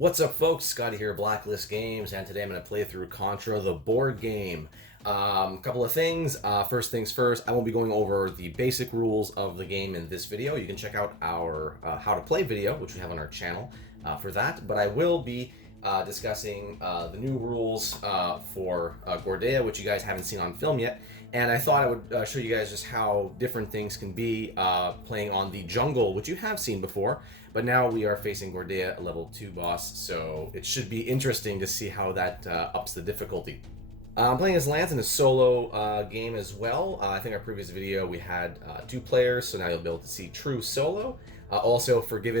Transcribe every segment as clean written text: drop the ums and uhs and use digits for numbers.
What's up, folks? Scottie here, Blacklist Games, and today I'm going to play through Contra, the board game. Couple of things. First things first, I won't be going over the basic rules of the game in this video. You can check out our how to play video, which we have on our channel for that, but I will be discussing the new rules for Gordea, which you guys haven't seen on film yet. And I thought I would show you guys just how different things can be playing on the jungle, which you have seen before. But now we are facing Gordea, a level 2 boss, so it should be interesting to see how that ups the difficulty. I'm playing as Lance in a solo game as well. I think our previous video we had 2 players, so now you'll be able to see true solo. Also, forgive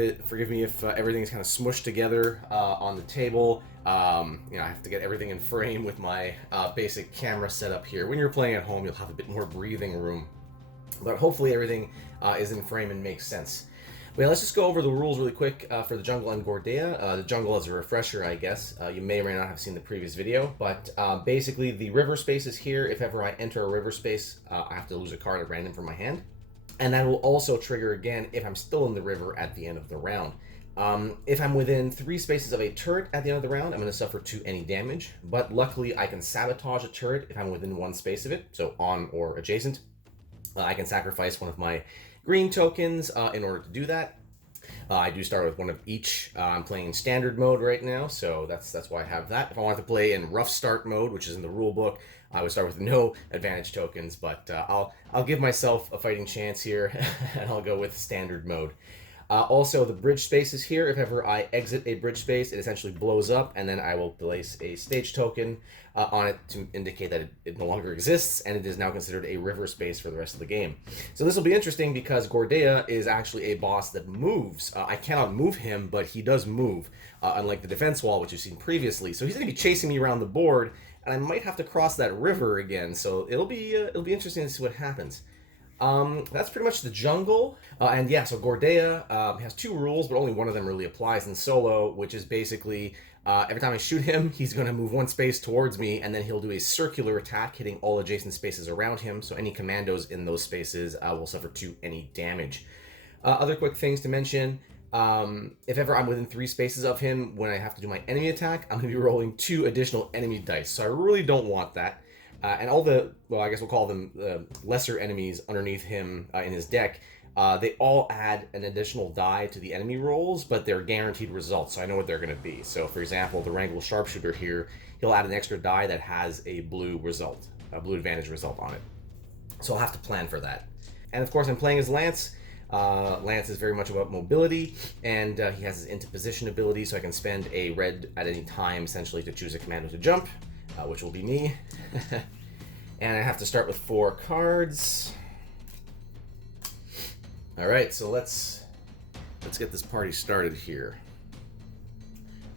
me if everything's kind of smushed together on the table. I have to get everything in frame with my basic camera setup here. When you're playing at home, you'll have a bit more breathing room, but hopefully everything is in frame and makes sense. Well, let's just go over the rules really quick for the jungle and Gordea. The jungle as a refresher, I guess. You may or may not have seen the previous video, but basically the river space is here. If ever I enter a river space, I have to lose a card at random from my hand. And that will also trigger again if I'm still in the river at the end of the round. If I'm within 3 spaces of a turret at the end of the round, I'm going to suffer 2 any damage. But luckily, I can sabotage a turret if I'm within 1 space of it, so on or adjacent. I can sacrifice one of my green tokens in order to do that. I do start with 1 of each. I'm playing in standard mode right now, so that's why I have that. If I wanted to play in rough start mode, which is in the rule book, I would start with no advantage tokens, but I'll give myself a fighting chance here, and I'll go with standard mode. Also, the bridge space is here. If ever I exit a bridge space, it essentially blows up, and then I will place a stage token on it to indicate that it no longer exists, and it is now considered a river space for the rest of the game. So this will be interesting because Gordea is actually a boss that moves. I cannot move him, but he does move, unlike the defense wall, which you've seen previously. So he's going to be chasing me around the board, and I might have to cross that river again. So it'll be interesting to see what happens. That's pretty much the jungle. And yeah, so Gordea has 2 rules, but only one of them really applies in solo, which is basically every time I shoot him, he's going to move 1 space towards me, and then he'll do a circular attack, hitting all adjacent spaces around him. So any commandos in those spaces will suffer 2 any damage. Other quick things to mention. If ever I'm within 3 spaces of him, when I have to do my enemy attack, I'm going to be rolling 2 additional enemy dice. So I really don't want that. And all the, well, I guess we'll call them lesser enemies underneath him in his deck, they all add an additional die to the enemy rolls, but they're guaranteed results, so I know what they're going to be. So, for example, the Wrangle Sharpshooter here, he'll add an extra die that has a blue result, a blue advantage result on it. So I'll have to plan for that. And, of course, I'm playing as Lance. Lance is very much about mobility, and he has his into position ability, so I can spend a red at any time, essentially, to choose a commando to jump. Which will be me. And I have to start with 4 cards. Alright, so let's get this party started here.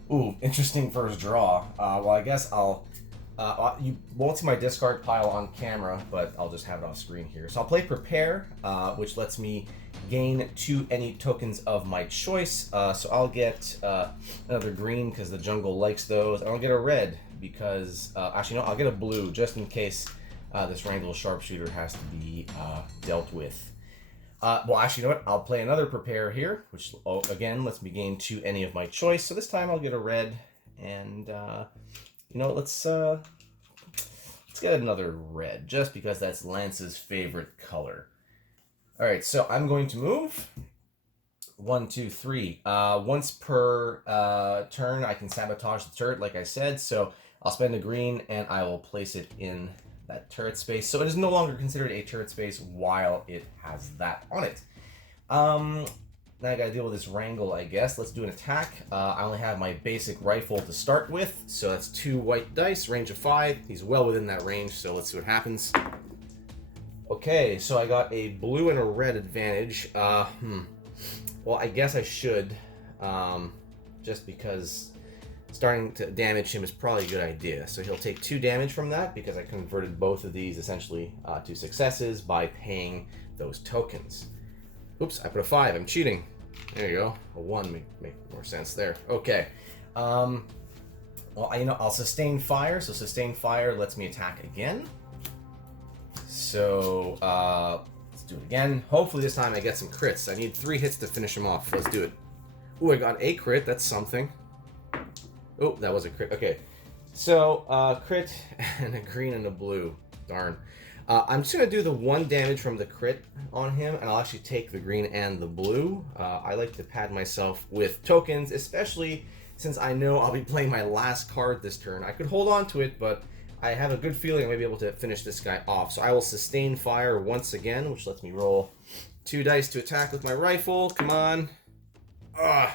Ooh, interesting first draw. Well, I guess you won't see my discard pile on camera, but I'll just have it off screen here. So I'll play Prepare, which lets me gain 2 any tokens of my choice. So I'll get another green because the jungle likes those. I'll get a red because, actually no, I'll get a blue just in case this Wrangle Sharpshooter has to be dealt with. Well, actually, you know what? I'll play another Prepare here, which, again, lets me gain 2 any of my choice. So this time I'll get a red, and, you know, let's get another red, just because that's Lance's favorite color. All right, so I'm going to move. 1, 2, 3. Once per turn, I can sabotage the turret, like I said. So I'll spend a green, and I will place it in that turret space. So it is no longer considered a turret space while it has that on it. Now I gotta deal with this Wrangle, I guess. Let's do an attack. I only have my basic rifle to start with, so that's 2 white dice, range of 5. He's well within that range, so let's see what happens. Okay, so I got a blue and a red advantage. Well, I guess I should, just because starting to damage him is probably a good idea. So he'll take 2 damage from that because I converted both of these essentially to successes by paying those tokens. Oops, I put a 5. I'm cheating. There you go. A 1 make more sense there. Okay. Well, I'll sustain fire. So sustain fire lets me attack again. So let's do it again. Hopefully this time I get some crits. I need 3 hits to finish him off. Let's do it. Ooh, I got a crit. That's something. Oh, that was a crit. Okay. So, crit and a green and a blue. Darn. I'm just going to do the 1 damage from the crit on him, and I'll actually take the green and the blue. I like to pad myself with tokens, especially since I know I'll be playing my last card this turn. I could hold on to it, but I have a good feeling I may be able to finish this guy off. So I will sustain fire once again, which lets me roll 2 dice to attack with my rifle. Come on. Ugh.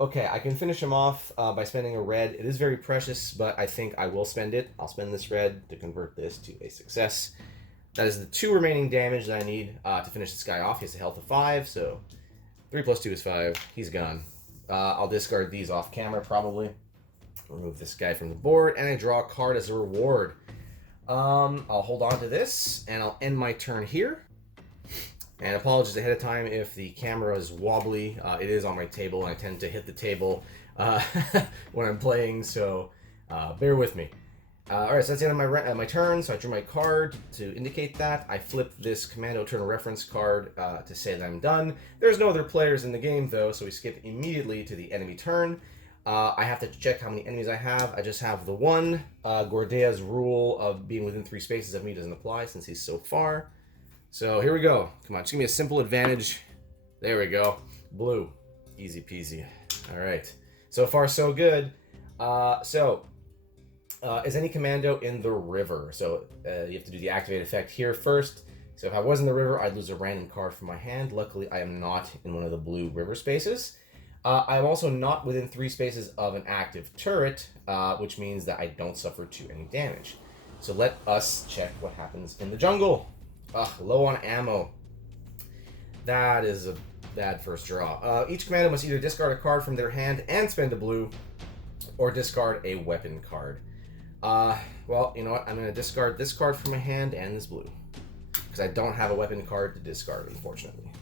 Okay, I can finish him off by spending a red. It is very precious, but I think I will spend it. I'll spend this red to convert this to a success. That is the 2 remaining damage that I need to finish this guy off. He has a health of 5, so 3 plus 2 is 5. He's gone. I'll discard these off camera, probably. Remove this guy from the board, and I draw a card as a reward. I'll hold on to this, and I'll end my turn here. And apologies ahead of time if the camera is wobbly. It is on my table, and I tend to hit the table when I'm playing, so bear with me. Alright, so that's the end of my turn, so I drew my card to indicate that. I flip this Commando turn reference card to say that I'm done. There's no other players in the game, though, so we skip immediately to the enemy turn. I have to check how many enemies I have. I just have the 1. Gordea's rule of being within 3 spaces of me doesn't apply since he's so far. So here we go. Come on, just give me a simple advantage. There we go. Blue. Easy peasy. All right. So far, so good. Is any commando in the river? So you have to do the activate effect here first. So if I was in the river, I'd lose a random card from my hand. Luckily, I am not in one of the blue river spaces. I'm also not within 3 spaces of an active turret, which means that I don't suffer any damage. So let us check what happens in the jungle. Low on ammo. That is a bad first draw. Each commander must either discard a card from their hand and spend a blue, or discard a weapon card. Well, you know what? I'm going to discard this card from my hand and this blue, because I don't have a weapon card to discard, unfortunately.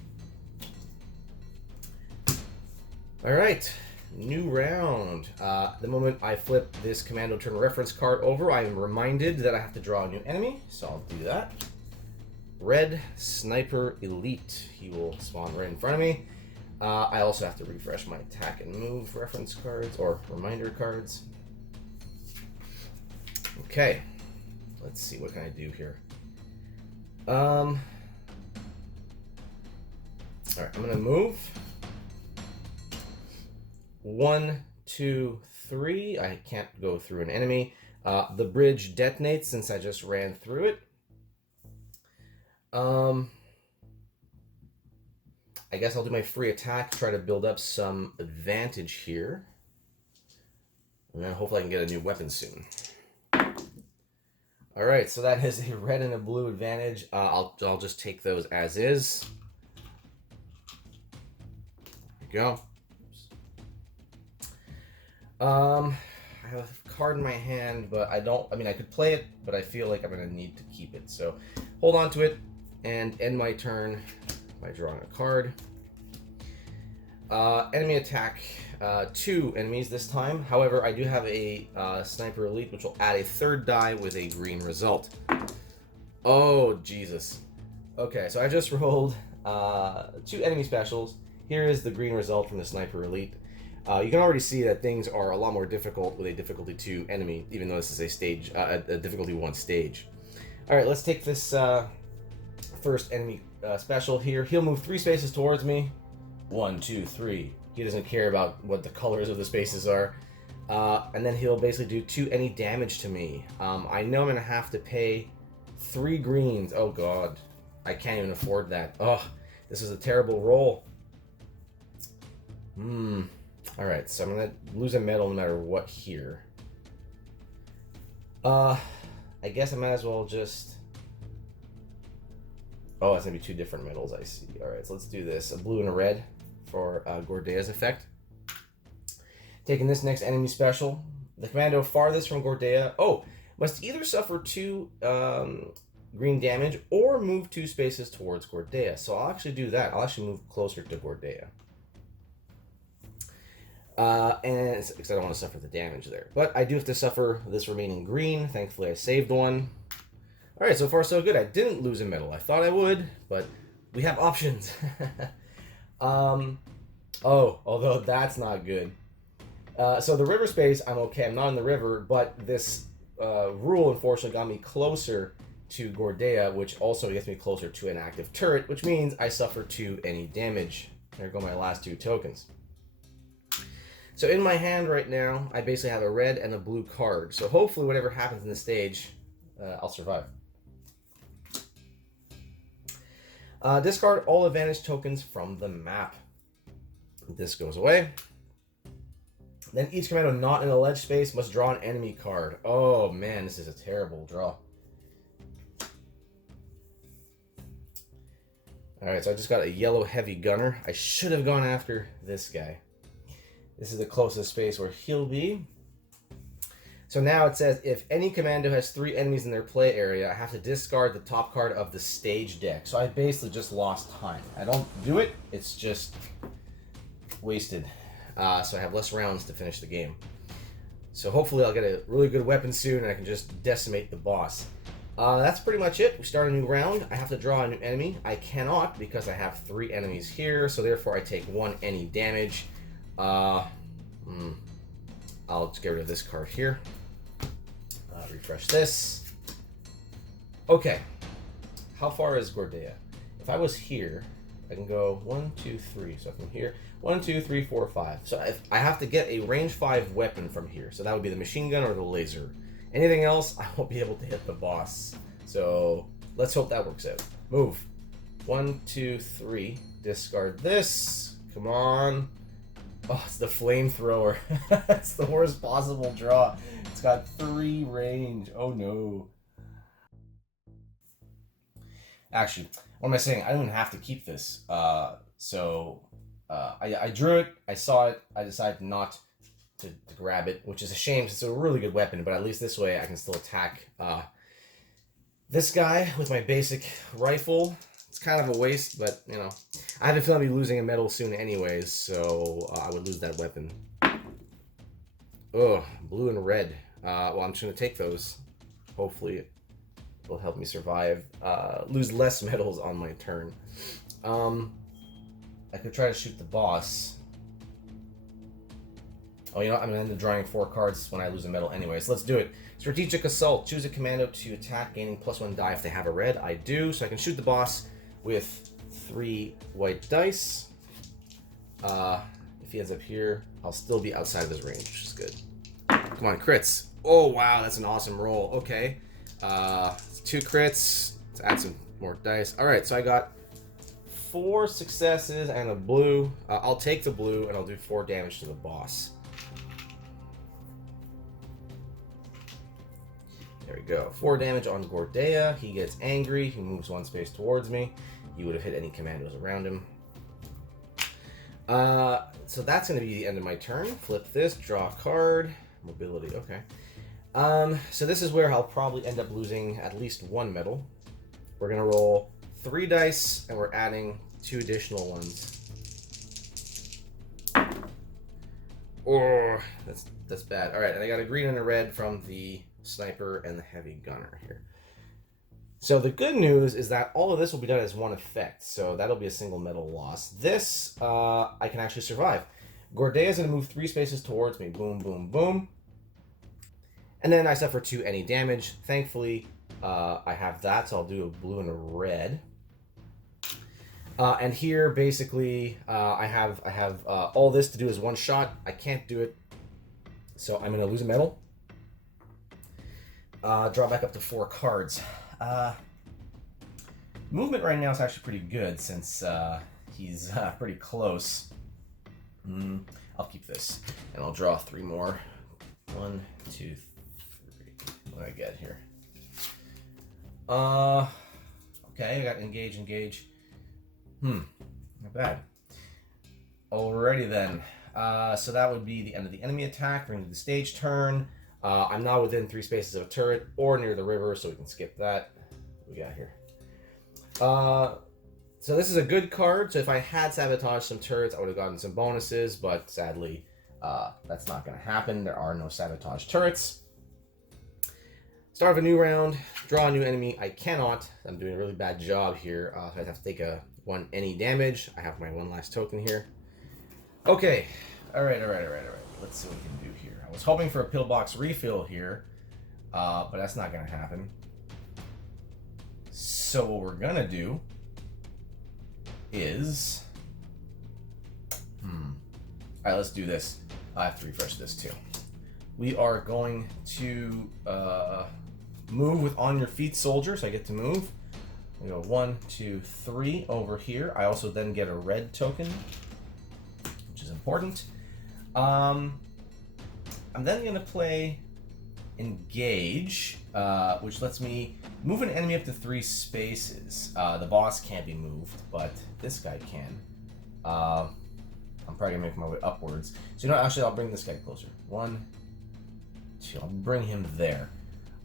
Alright, new round. The moment I flip this Commando turn reference card over, I am reminded that I have to draw a new enemy, so I'll do that. Red Sniper Elite. He will spawn right in front of me. I also have to refresh my attack and move reference cards, or reminder cards. Okay, let's see, what can I do here? Alright, I'm gonna move. 1, 2, 3. I can't go through an enemy. The bridge detonates since I just ran through it. I guess I'll do my free attack, try to build up some advantage here. And then hopefully I can get a new weapon soon. Alright, so that is a red and a blue advantage. I'll just take those as is. There you go. I have a card in my hand, but I could play it, but I feel like I'm going to need to keep it. So hold on to it and end my turn by drawing a card. Enemy attack, 2 enemies this time. However, I do have a Sniper Elite, which will add a 3rd die with a green result. Oh, Jesus. Okay, so I just rolled 2 enemy specials. Here is the green result from the Sniper Elite. You can already see that things are a lot more difficult with a difficulty 2 enemy, even though this is a stage, a difficulty 1 stage. Alright, let's take this first enemy special here. He'll move 3 spaces towards me. 1, 2, 3. He doesn't care about what the colors of the spaces are. And then he'll basically do 2 any damage to me. I know I'm going to have to pay 3 greens. Oh god. I can't even afford that. Ugh. This is a terrible roll. Alright, so I'm going to lose a medal no matter what here. I guess I might as well just... Oh, it's going to be 2 different medals, I see. Alright, so let's do this. A blue and a red for Gordea's effect. Taking this next enemy special. The commando farthest from Gordea... Oh! Must either suffer 2 green damage or move 2 spaces towards Gordea. So I'll actually do that. I'll actually move closer to Gordea. And because I don't want to suffer the damage there. But I do have to suffer this remaining green. Thankfully, I saved one. Alright, so far so good. I didn't lose a medal. I thought I would, but we have options. Oh, although that's not good. So the river space, I'm okay. I'm not in the river, but this rule, unfortunately, got me closer to Gordea, which also gets me closer to an active turret, which means I suffer 2 any damage. There go my last 2 tokens. So in my hand right now, I basically have a red and a blue card. So hopefully whatever happens in the stage, I'll survive. Discard all advantage tokens from the map. This goes away. Then each commando not in a ledge space must draw an enemy card. Oh man, this is a terrible draw. Alright, so I just got a yellow heavy gunner. I should have gone after this guy. This is the closest space where he'll be. So now it says, if any commando has 3 enemies in their play area, I have to discard the top card of the stage deck. So I basically just lost time. I don't do it, it's just wasted. So I have less rounds to finish the game. So hopefully I'll get a really good weapon soon and I can just decimate the boss. That's pretty much it. We start a new round. I have to draw a new enemy. I cannot because I have 3 enemies here, so therefore I take 1 any damage. I'll just get rid of this card here. Refresh this. Okay. How far is Gordea? If I was here, I can go 1, 2, 3. So from here, 1, 2, 3, 4, 5. So if I have to get a range 5 weapon from here. So that would be the machine gun or the laser. Anything else, I won't be able to hit the boss. So let's hope that works out. Move. 1, 2, 3. Discard this. Come on. Oh, it's the flamethrower. That's the worst possible draw. It's got 3 range. Oh no. Actually, what am I saying? I don't even have to keep this. I drew it, I saw it, I decided not to grab it, which is a shame. It's a really good weapon, but at least this way I can still attack this guy with my basic rifle. It's kind of a waste, but you know, I have a feeling I'll be losing a medal soon anyways, so I would lose that weapon. Ugh, blue and red. Well, I'm just going to take those. Hopefully it will help me survive. Lose less medals on my turn. I could try to shoot the boss. Oh, you know what? I'm going to end up drawing 4 cards when I lose a medal anyway, so let's do it. Strategic Assault. Choose a commando to attack, gaining +1 die if they have a red. I do, so I can shoot the boss with 3 white dice. If he ends up here, I'll still be outside of his range, which is good. Come on, crits. Oh, wow, that's an awesome roll. Okay. 2 crits. Let's add some more dice. All right, so I got 4 successes and a blue. I'll take the blue, and I'll do 4 damage to the boss. There we go. 4 damage on Gordea. He gets angry. He moves 1 space towards me. He would have hit any commandos around him. So that's going to be the end of my turn. Flip this. Draw a card. Mobility. Okay. So this is where I'll probably end up losing at least 1 medal. We're going to roll 3 dice, and we're adding 2 additional ones. Oh, that's bad. All right, and I got a green and a red from the sniper and the heavy gunner here. So the good news is that all of this will be done as 1 effect, so that'll be a single medal loss. This, I can actually survive. Gordea is going to move 3 spaces towards me. Boom, boom, boom. And then I suffer 2 any damage. Thankfully, I have that, so I'll do a blue and a red. And here, basically, I have all this to do as 1 shot. I can't do it, so I'm going to lose a medal. Draw back up to 4 cards. Movement right now is actually pretty good since he's pretty close. I'll keep this, and I'll draw 3 more. 1, 2, 3. What do I get here? Okay, I got engage. Not bad. Alrighty then. So that would be the end of the enemy attack. We're into the stage turn. I'm now within 3 spaces of a turret or near the river, so we can skip that. What we got here? So this is a good card. So if I had sabotaged some turrets, I would have gotten some bonuses, but sadly, that's not going to happen. There are no sabotage turrets. Start of a new round. Draw a new enemy. I cannot. I'm doing a really bad job here. So I have to take a 1 any damage. I have my 1 last token here. Okay, All right. Let's see what we can do here. I was hoping for a pillbox refill here, but that's not going to happen. So what we're going to do is... All right, let's do this. I have to refresh this too. We are going to move with On Your Feet, Soldier, so I get to move. We go 1, 2, 3 over here. I also then get a red token, which is important. I'm then going to play Engage, which lets me move an enemy up to 3 spaces. The boss can't be moved, but this guy can. I'm probably going to make my way upwards. So, you know, actually, I'll bring this guy closer. 1, 2. I'll bring him there.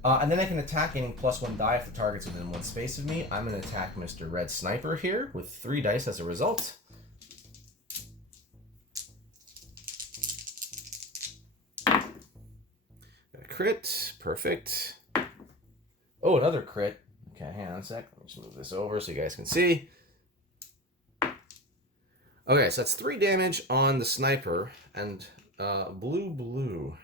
And then I can attack gaining +1 die if the target's within 1 space of me. I'm going to attack Mr. Red Sniper here with 3 dice as a result. Got a crit. Perfect. Oh, another crit. Okay, hang on a sec. Let me just move this over so you guys can see. Okay, so that's 3 damage on the sniper, and blue.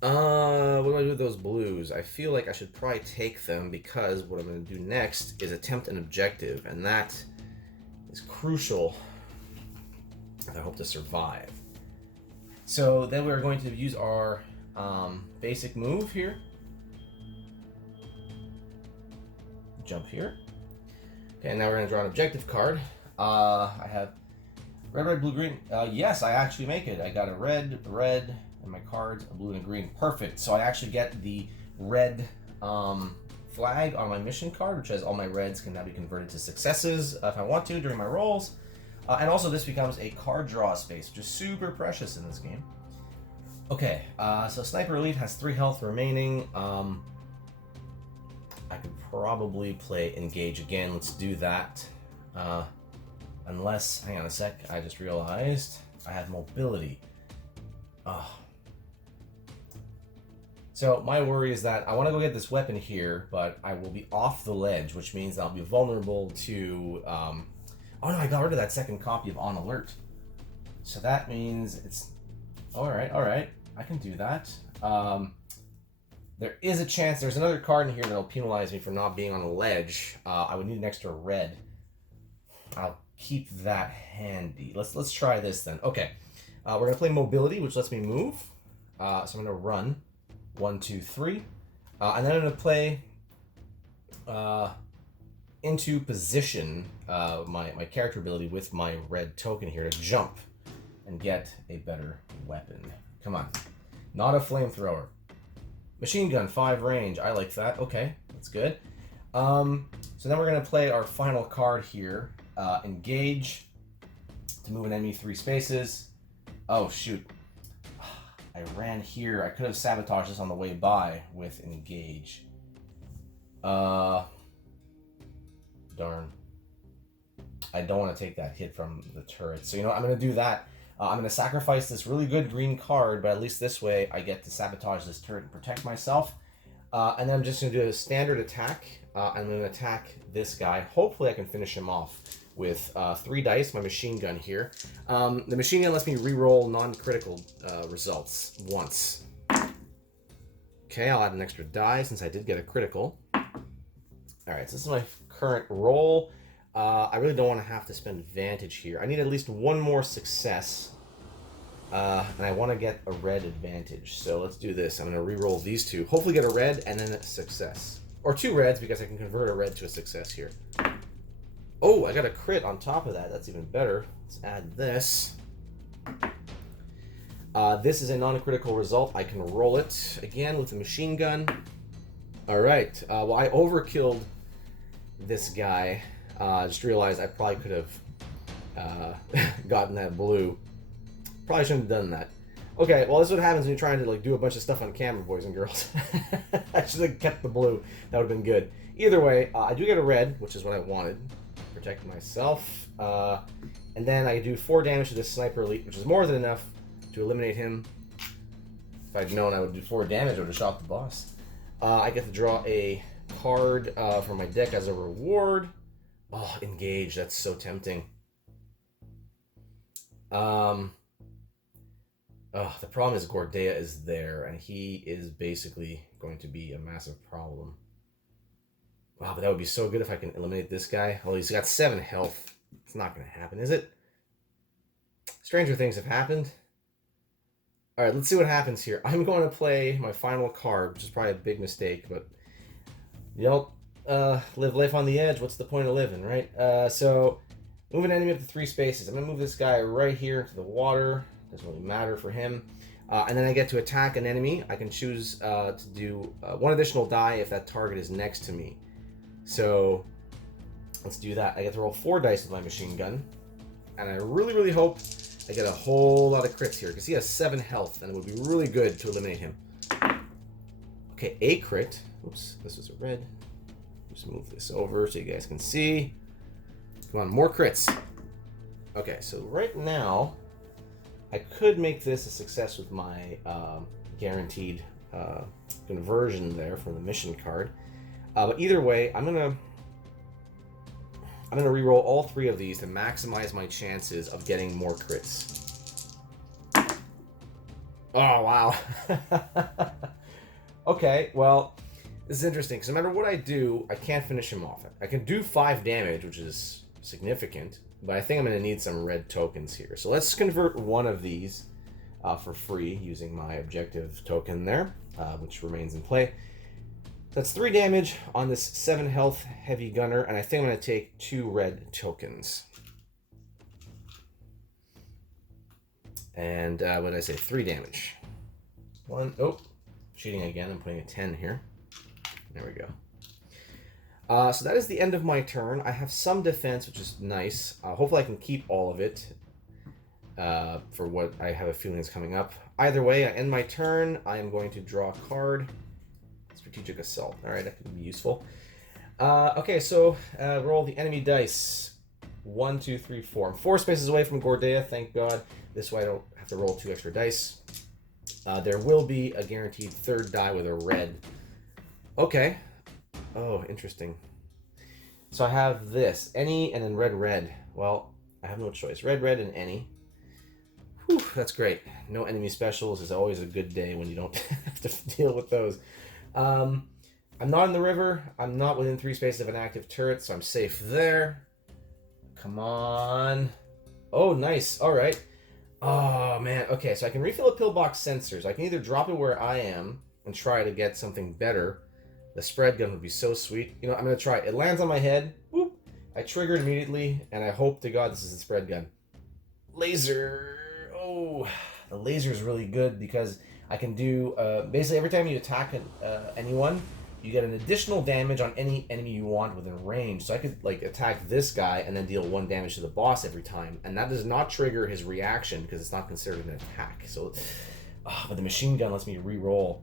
What do I do with those blues? I feel like I should probably take them because what I'm going to do next is attempt an objective, and that is crucial if I hope to survive. So then we're going to use our basic move here. Jump here. Okay, and now we're going to draw an objective card. I have red, blue, green. Yes, I actually make it. I got a red, and my cards, a blue and a green. Perfect. So I actually get the red flag on my mission card, which has all my reds can now be converted to successes if I want to during my rolls. And also this becomes a card draw space, which is super precious in this game. Okay, so Sniper Elite has 3 health remaining. I could probably play Engage again. Let's do that. Unless, hang on a sec, I just realized I have mobility. So my worry is that I want to go get this weapon here, but I will be off the ledge, which means I'll be vulnerable to... oh no, I got rid of that second copy of On Alert. So that means it's... Alright, I can do that. There is a chance, there's another card in here that'll penalize me for not being on the ledge. I would need an extra red. I'll keep that handy. Let's try this then. Okay, we're gonna play mobility, which lets me move. So I'm gonna run 1, 2, 3, and then I'm gonna play into position my character ability with my red token here to jump and get a better weapon. Come on, not a flamethrower. Machine gun, 5 range. I like that. Okay, that's good. So then we're going to play our final card here. Engage to move an enemy 3 spaces. Oh, shoot. I ran here. I could have sabotaged this on the way by with Engage. Darn. I don't want to take that hit from the turret. So, you know what? I'm going to do that. I'm going to sacrifice this really good green card, but at least this way I get to sabotage this turret and protect myself. And then I'm just going to do a standard attack. I'm going to attack this guy. Hopefully I can finish him off with 3 dice, my machine gun here. The machine gun lets me reroll non-critical results once. Okay, I'll add an extra die since I did get a critical. Alright, so this is my current roll. I really don't want to have to spend advantage here. I need at least 1 more success. And I want to get a red advantage. So let's do this. I'm going to re-roll these 2. Hopefully get a red and then a success. Or 2 reds because I can convert a red to a success here. Oh, I got a crit on top of that. That's even better. Let's add this. This is a non-critical result. I can roll it again with the machine gun. Alright. Well, I overkilled this guy. Just realized I probably could have gotten that blue. Probably shouldn't have done that. Okay, well, this is what happens when you're trying to like do a bunch of stuff on camera, boys and girls. I should have kept the blue. That would have been good. Either way, I do get a red, which is what I wanted. Protect myself. And then I do 4 damage to this Sniper Elite, which is more than enough to eliminate him. If I'd known I would do 4 damage, I would have shot the boss. I get to draw a card from my deck as a reward. Oh, engage. That's so tempting. Oh, the problem is Gordea is there, and he is basically going to be a massive problem. Wow, but that would be so good if I can eliminate this guy. Oh, he's got 7 health. It's not going to happen, is it? Stranger things have happened. All right, let's see what happens here. I'm going to play my final card, which is probably a big mistake, but you don't live life on the edge. What's the point of living, right? So move an enemy up to 3 spaces. I'm going to move this guy right here into the water. Doesn't really matter for him. And then I get to attack an enemy. I can choose to do 1 additional die if that target is next to me. So let's do that. I get to roll 4 dice with my machine gun. And I really, really hope I get a whole lot of crits here, because he has 7 health, and it would be really good to eliminate him. Okay, a crit. Oops, this was a red. Just move this over so you guys can see. Come on, more crits. Okay, so right now, I could make this a success with my guaranteed conversion there from the mission card. But either way, I'm gonna re-roll all 3 of these to maximize my chances of getting more crits. Oh, wow. Okay, well, this is interesting, because no matter what I do, I can't finish him off. I can do 5 damage, which is significant, but I think I'm going to need some red tokens here. So let's convert 1 of these for free using my objective token there, which remains in play. That's 3 damage on this 7 health heavy gunner, and I think I'm going to take 2 red tokens. And what did I say? 3 damage. 1. Oh, cheating again. I'm putting a 10 here. There we go. So that is the end of my turn. I have some defense, which is nice. Hopefully I can keep all of it for what I have a feeling is coming up. Either way, I end my turn. I am going to draw a card. Strategic Assault. All right, that could be useful. Okay, so roll the enemy dice. 1, 2, 3, 4. I'm 4 spaces away from Gordea, thank God. This way I don't have to roll 2 extra dice. There will be a guaranteed 3rd die with a red. Okay. Oh, interesting. So I have this. Any and then red, red. Well, I have no choice. Red, red, and any. Whew, that's great. No enemy specials is always a good day when you don't have to deal with those. I'm not in the river. I'm not within 3 spaces of an active turret, so I'm safe there. Come on. Oh, nice. All right. Oh, man. Okay, so I can refill a pillbox sensors. I can either drop it where I am and try to get something better. The spread gun would be so sweet. You know, I'm going to try it. It lands on my head. Whoop. I trigger it immediately, and I hope to God this is the spread gun. Laser. Oh, the laser is really good because I can do, basically every time you attack anyone, you get an additional damage on any enemy you want within range. So I could like attack this guy and then deal 1 damage to the boss every time. And that does not trigger his reaction because it's not considered an attack. So, but the machine gun lets me re-roll.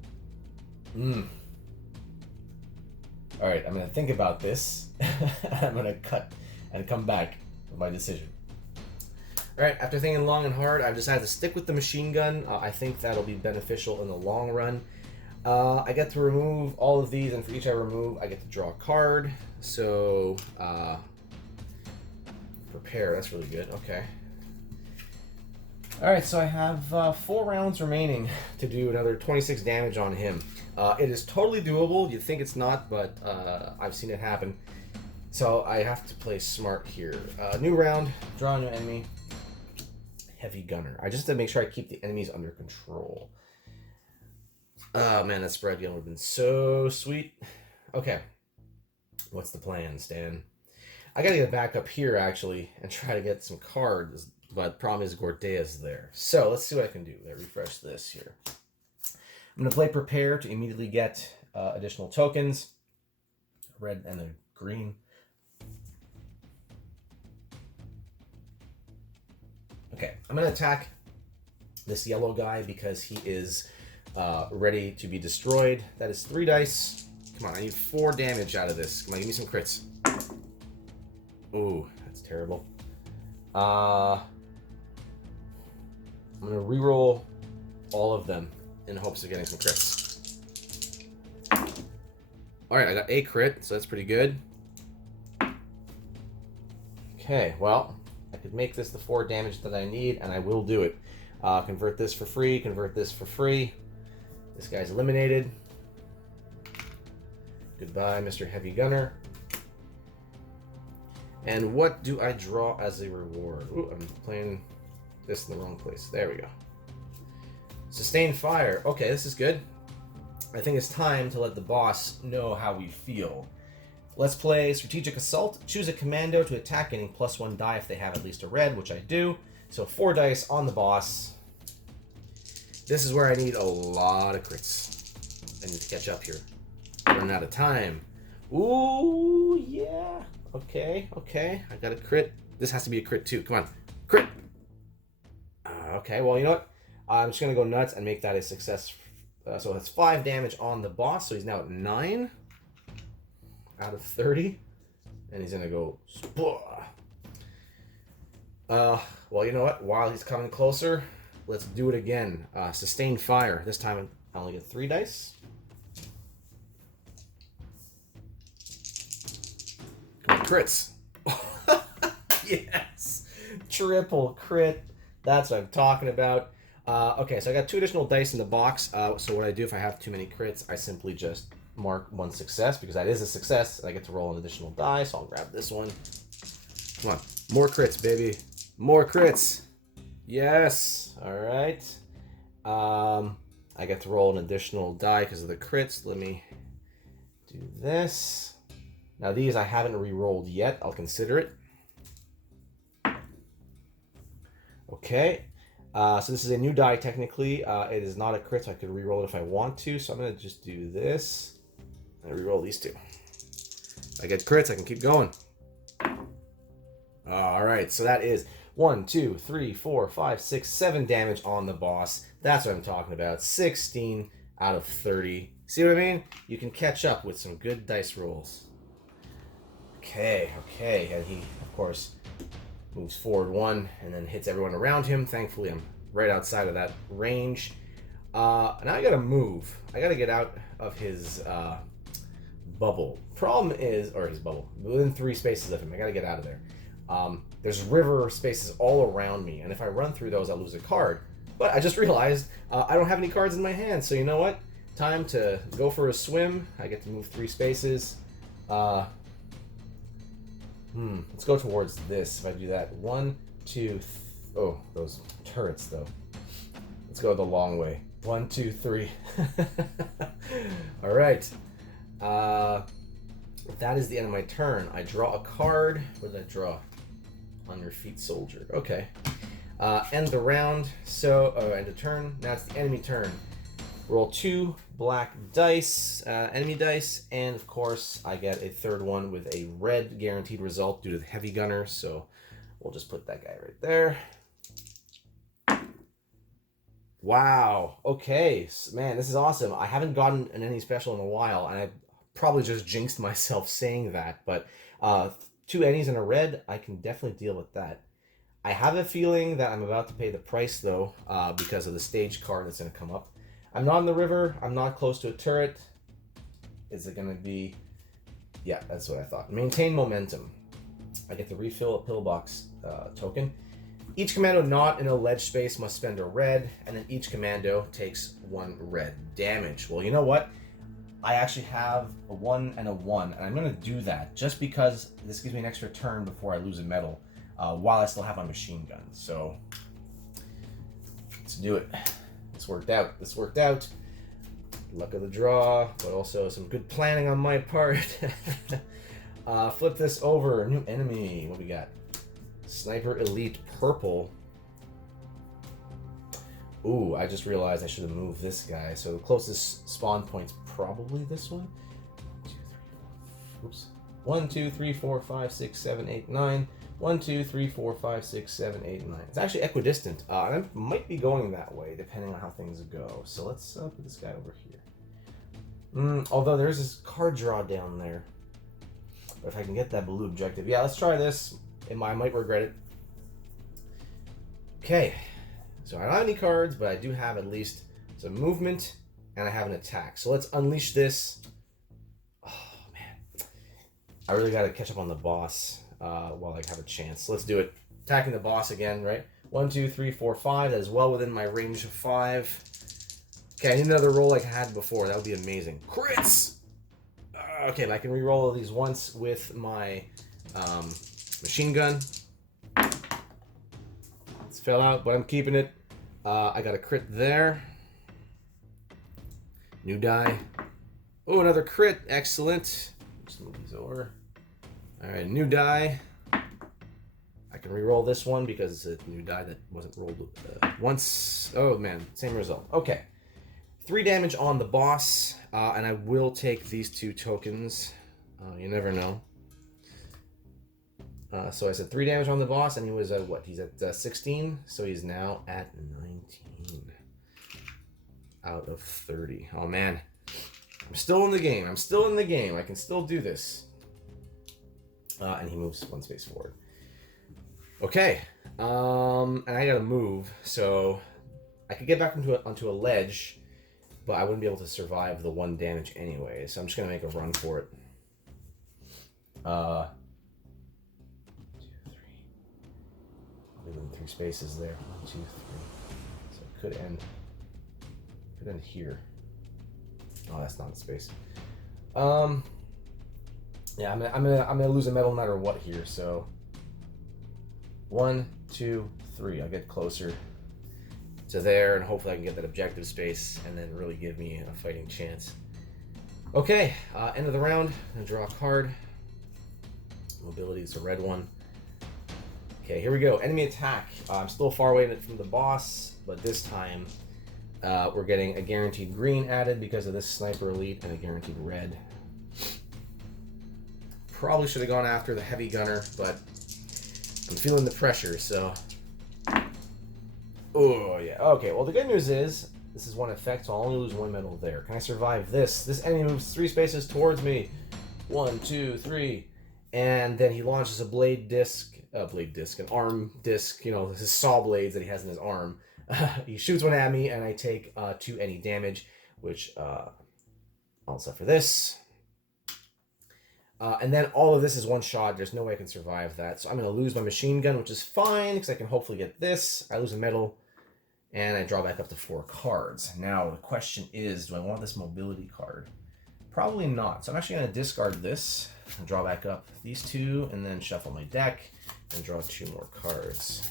All right, I'm going to think about this. I'm going to cut and come back with my decision. All right, after thinking long and hard, I've decided to stick with the machine gun. I think that'll be beneficial in the long run. I get to remove all of these, and for each I remove, I get to draw a card. So, prepare, that's really good, okay. All right, so I have 4 rounds remaining to do another 26 damage on him. It is totally doable. You'd think it's not, but I've seen it happen. So I have to play smart here. New round, draw a new enemy. Heavy gunner. I just have to make sure I keep the enemies under control. Oh man, that spread gun would have been so sweet. Okay. What's the plan, Stan? I gotta get back up here actually and try to get some cards, but the problem is Gordea's there. So let's see what I can do. Let me refresh this here. I'm gonna play prepare to immediately get additional tokens. Red and a green. Okay, I'm going to attack this yellow guy because he is ready to be destroyed. That is 3 dice. Come on, I need 4 damage out of this. Come on, give me some crits. Ooh, that's terrible. I'm going to reroll all of them in hopes of getting some crits. Alright, I got a crit, so that's pretty good. Okay, well, I could make this the 4 damage that I need, and I will do it. Convert this for free, convert this for free. This guy's eliminated. Goodbye, Mr. Heavy Gunner. And what do I draw as a reward? Ooh, I'm playing this in the wrong place. There we go. Sustained fire. Okay, this is good. I think it's time to let the boss know how we feel. Let's play Strategic Assault. Choose a commando to attack, getting +1 die if they have at least a red, which I do. So 4 dice on the boss. This is where I need a lot of crits. I need to catch up here. Running out of time. Ooh, yeah. Okay, okay. I got a crit. This has to be a crit too. Come on. Crit! Okay, well, you know what? I'm just going to go nuts and make that a success. So that's 5 damage on the boss. So he's now at 9 out of 30. And he's going to go... well, you know what? While he's coming closer, let's do it again. Sustained fire. This time I only get 3 dice. Crits. Yes. Triple crit. That's what I'm talking about. Okay, so I got 2 additional dice in the box. So what I do if I have too many crits, I simply just mark 1 success, because that is a success, and I get to roll an additional die, so I'll grab this one. Come on. More crits, baby. More crits. Yes. All right. I get to roll an additional die because of the crits. Let me do this. Now these I haven't re-rolled yet. I'll consider it. Okay. So this is a new die technically. It is not a crit, so I could re-roll it if I want to. So I'm going to just do this and re-roll these 2. I get crits, I can keep going. All right, so that is 1, 2, 3, 4, 5, 6, 7 damage on the boss. That's what I'm talking about. 16 out of 30. See what I mean? You can catch up with some good dice rolls. Okay, and he, of course, moves forward 1 and then hits everyone around him. Thankfully, I'm right outside of that range. Now I gotta move. I gotta get out of his bubble. Problem is, or his bubble, within 3 spaces of him. I gotta get out of there. There's river spaces all around me, and if I run through those, I'll lose a card. But I just realized I don't have any cards in my hand, so you know what? Time to go for a swim. I get to move 3 spaces. Let's go towards this. If I do that, 1, 2, oh, those turrets though. Let's go the long way. 1, 2, 3. All right. That is the end of my turn. I draw a card. What did I draw? On your feet, soldier. Okay. End the round. So, end of turn. Now it's the enemy turn. Roll 2 black dice, enemy dice, and of course I get a 3rd one with a red guaranteed result due to the heavy gunner. So we'll just put that guy right there. Wow. Okay, man, this is awesome. I haven't gotten an any special in a while, and I probably just jinxed myself saying that, but 2 ennies and a red, I can definitely deal with that. I have a feeling that I'm about to pay the price though, because of the stage card that's going to come up. I'm not in the river. I'm not close to a turret. Is it going to be... Yeah, that's what I thought. Maintain momentum. I get to refill a pillbox token. Each commando not in a ledge space must spend a red, and then each commando takes 1 red damage. Well, you know what? I actually have a 1 and a 1, and I'm going to do that just because this gives me an extra turn before I lose a medal, while I still have my machine gun. So, let's do it. This worked out. This worked out. Luck of the draw, but also some good planning on my part. Flip this over. New enemy. What we got? Sniper Elite Purple. Ooh, I just realized I should have moved this guy. So the closest spawn point's probably this one. 1, 2, 3, 4, 5, 6, 7, 8, 9. 1, 2, 3, 4, 5, 6, 7, 8, 9. It's actually equidistant. I might be going that way, depending on how things go. So let's put this guy over here. Although there's this card draw down there. But if I can get that blue objective. Yeah, let's try this. I might regret it. Okay. So I don't have any cards, but I do have at least some movement, and I have an attack. So let's unleash this. Oh, man. I really got to catch up on the boss. while I have a chance. So let's do it. Attacking the boss again, right? 1, 2, 3, 4, 5. That is well within my range of 5. Okay, I need another roll like I had before. That would be amazing. Crits! Okay, but I can re-roll these once with my machine gun. It's fell out, but I'm keeping it. I got a crit there. New die. Oh, another crit. Excellent. Just move these over. Alright, new die. I can re-roll this one because it's a new die that wasn't rolled once. Oh, man. Same result. Okay. 3 damage on the boss, and I will take these 2 tokens. You never know. So I said 3 damage on the boss, and he was at what? He's at 16, so he's now at 19 out of 30. Oh man, I'm still in the game. I'm still in the game. I can still do this. And he moves 1 space forward. Okay, and I gotta move, so I could get back onto a ledge. But I wouldn't be able to survive the 1 damage anyway, so I'm just gonna make a run for it. 2, 3. I'll leave them 3 spaces there. 1, 2, 3. So it could end here. Oh, that's not a space. Yeah, I'm gonna lose a medal no matter what here. So 1, 2, 3. I'll get closer to there, and hopefully I can get that objective space and then really give me a fighting chance. Okay, end of the round. I'm gonna draw a card. Mobility is a red one. Okay, here we go. Enemy attack. I'm still far away from the boss, but this time we're getting a guaranteed green added because of this sniper elite and a guaranteed red. Probably should have gone after the heavy gunner, but I'm feeling the pressure, so. Oh, yeah. Okay, well, the good news is this is 1 effect, so I'll only lose 1 medal there. Can I survive this? This enemy moves 3 spaces towards me. 1, 2, 3. And then he launches a an arm disc, you know, his saw blades that he has in his arm. He shoots 1 at me, and I take 2 any damage, which I'll suffer this. And then all of this is 1 shot. There's no way I can survive that. So I'm going to lose my machine gun, which is fine, because I can hopefully get this. I lose a medal. And I draw back up to 4 cards. Now, the question is, do I want this mobility card? Probably not. So I'm actually going to discard this and draw back up these 2, and then shuffle my deck and draw 2 more cards.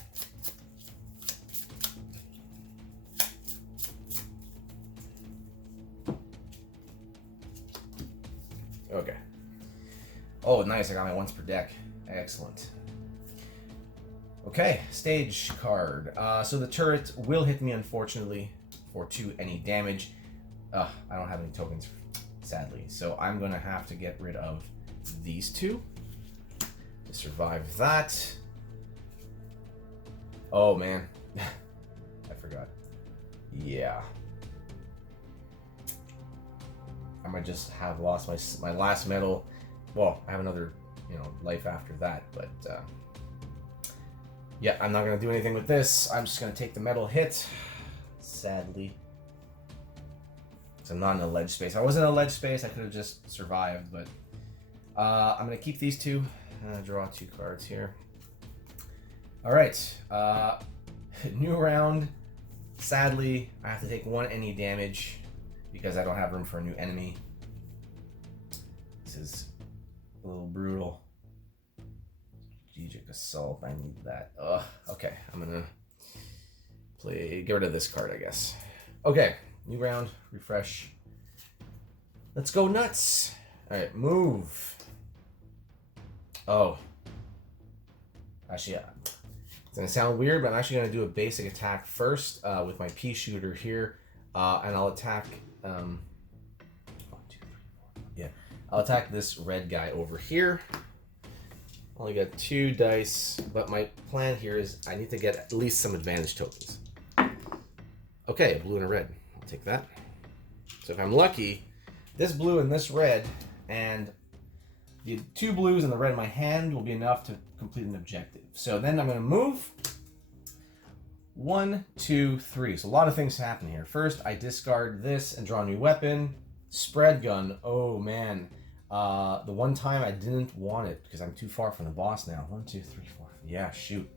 Okay. Oh, nice. I got my once per deck. Excellent. Okay, stage card. So the turret will hit me, unfortunately, for 2 any damage. I don't have any tokens, sadly. So I'm going to have to get rid of these 2 to survive that. Oh, man. I forgot. Yeah. I might just have lost my last medal. Well, I have another, life after that, but... yeah, I'm not going to do anything with this. I'm just going to take the metal hit, sadly. So I'm not in a ledge space. If I wasn't in a ledge space, I could have just survived, but I'm going to keep these 2. I'm going to draw 2 cards here. All right. New round. Sadly, I have to take 1 any damage because I don't have room for a new enemy. This is a little brutal. Strategic assault. I need that. Okay. I'm gonna get rid of this card, I guess. Okay. New round. Refresh. Let's go nuts. All right. Move. Oh. Actually, it's gonna sound weird, but I'm actually gonna do a basic attack first with my pea shooter here, and I'll attack. 1, 2, 3, 4. Yeah. I'll attack this red guy over here. Only got 2 dice, but my plan here is I need to get at least some advantage tokens. Okay, a blue and a red. I'll take that. So if I'm lucky, this blue and this red, and the 2 blues and the red in my hand will be enough to complete an objective. So then I'm going to move. 1, 2, 3. So a lot of things happen here. First, I discard this and draw a new weapon. Spread gun. Oh, man. The one time I didn't want it because I'm too far from the boss now. 1, 2, 3, 4. Yeah, shoot.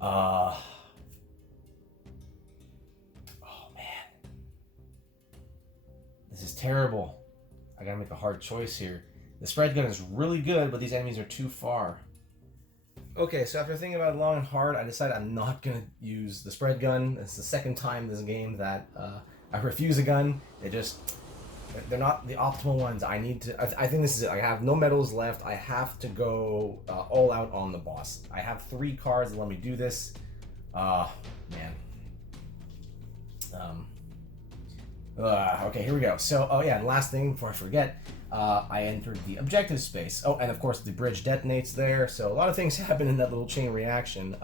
Oh man, this is terrible. I gotta make a hard choice here. The spread gun is really good, but these enemies are too far. Okay, so after thinking about it long and hard, I decided I'm not gonna use the spread gun. It's the second time this game that I refuse a gun. They're not the optimal ones. I think this is it. I have no medals left. I have to go all out on the boss. I have 3 cards that let me do this. Man. Okay, here we go. So, oh yeah, and last thing before I forget, I entered the objective space. Oh, and of course the bridge detonates there. So a lot of things happen in that little chain reaction.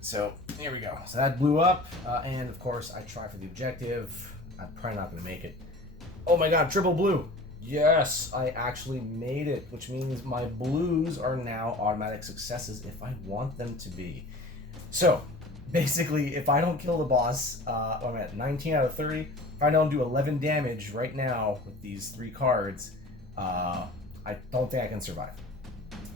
So here we go. So that blew up, and of course I try for the objective. I'm probably not going to make it. Oh my god, triple blue! Yes, I actually made it, which means my blues are now automatic successes if I want them to be. So, basically, if I don't kill the boss, I'm at 19 out of 30. If I don't do 11 damage right now with these 3 cards, I don't think I can survive.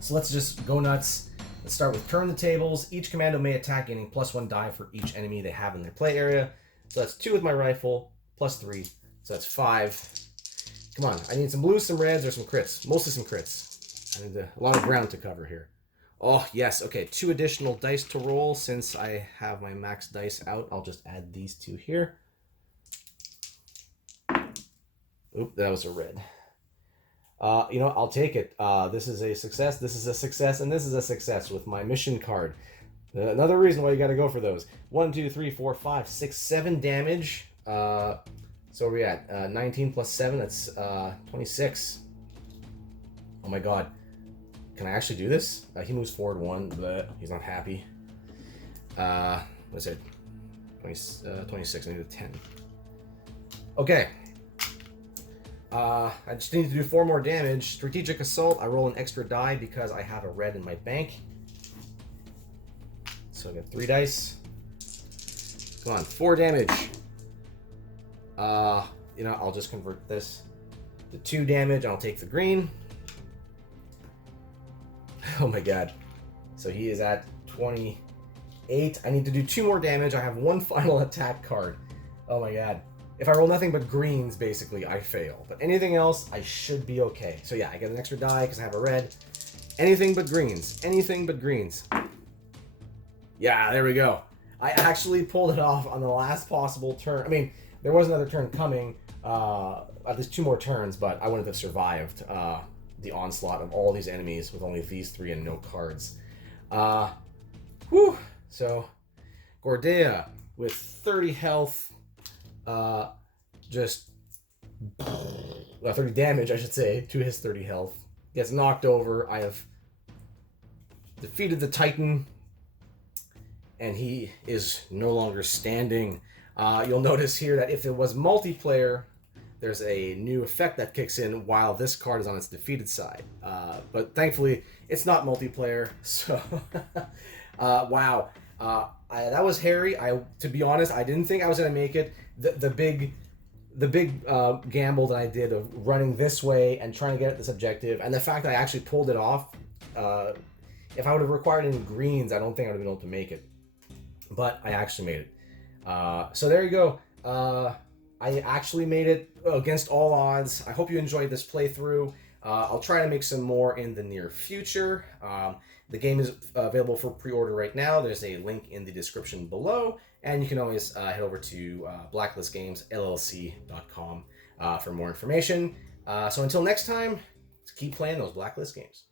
So let's just go nuts. Let's start with turn the tables. Each commando may attack, gaining +1 die for each enemy they have in their play area. So that's 2 with my rifle, +3. So that's 5. Come on, I need some blues, some reds, or some crits. Mostly some crits. I need a lot of ground to cover here. Oh, yes. Okay, 2 additional dice to roll. Since I have my max dice out, I'll just add these 2 here. Oop, that was a red. You know, I'll take it. This is a success, this is a success, and this is a success with my mission card. Another reason why you got to go for those. 1, 2, 3, 4, 5, 6, 7 damage. So we're at 19 plus 7, that's 26. Oh my god. Can I actually do this? He moves forward 1, but he's not happy. What's it? 26, I need a 10. Okay. I just need to do 4 more damage. Strategic Assault, I roll an extra die because I have a red in my bank. So I got 3 dice. Come on, 4 damage. You know, I'll just convert this to 2 damage. I'll take the green. Oh my god. So he is at 28. I need to do 2 more damage. I have 1 final attack card. Oh my god. If I roll nothing but greens, basically, I fail. But anything else, I should be okay. So yeah, I get an extra die because I have a red. Anything but greens. Anything but greens. Yeah, there we go. I actually pulled it off on the last possible turn. I mean, there was another turn coming, at least 2 more turns, but I wouldn't have survived the onslaught of all these enemies with only these 3 and no cards. Whew. So, Gordea with 30 health, just 30 damage, I should say, to his 30 health. Gets knocked over. I have defeated the Titan, and he is no longer standing. You'll notice here that if it was multiplayer, there's a new effect that kicks in while this card is on its defeated side. But thankfully, it's not multiplayer, so... wow. That was hairy. To be honest, I didn't think I was going to make it. The big gamble that I did of running this way and trying to get at this objective, and the fact that I actually pulled it off, if I would have required any greens, I don't think I would have been able to make it. But I actually made it. So there you go. I actually made it against all odds. I hope you enjoyed this playthrough. I'll try to make some more in the near future. The game is available for pre-order right now. There's a link in the description below, and you can always head over to blacklistgamesllc.com for more information. So until next time, keep playing those Blacklist games.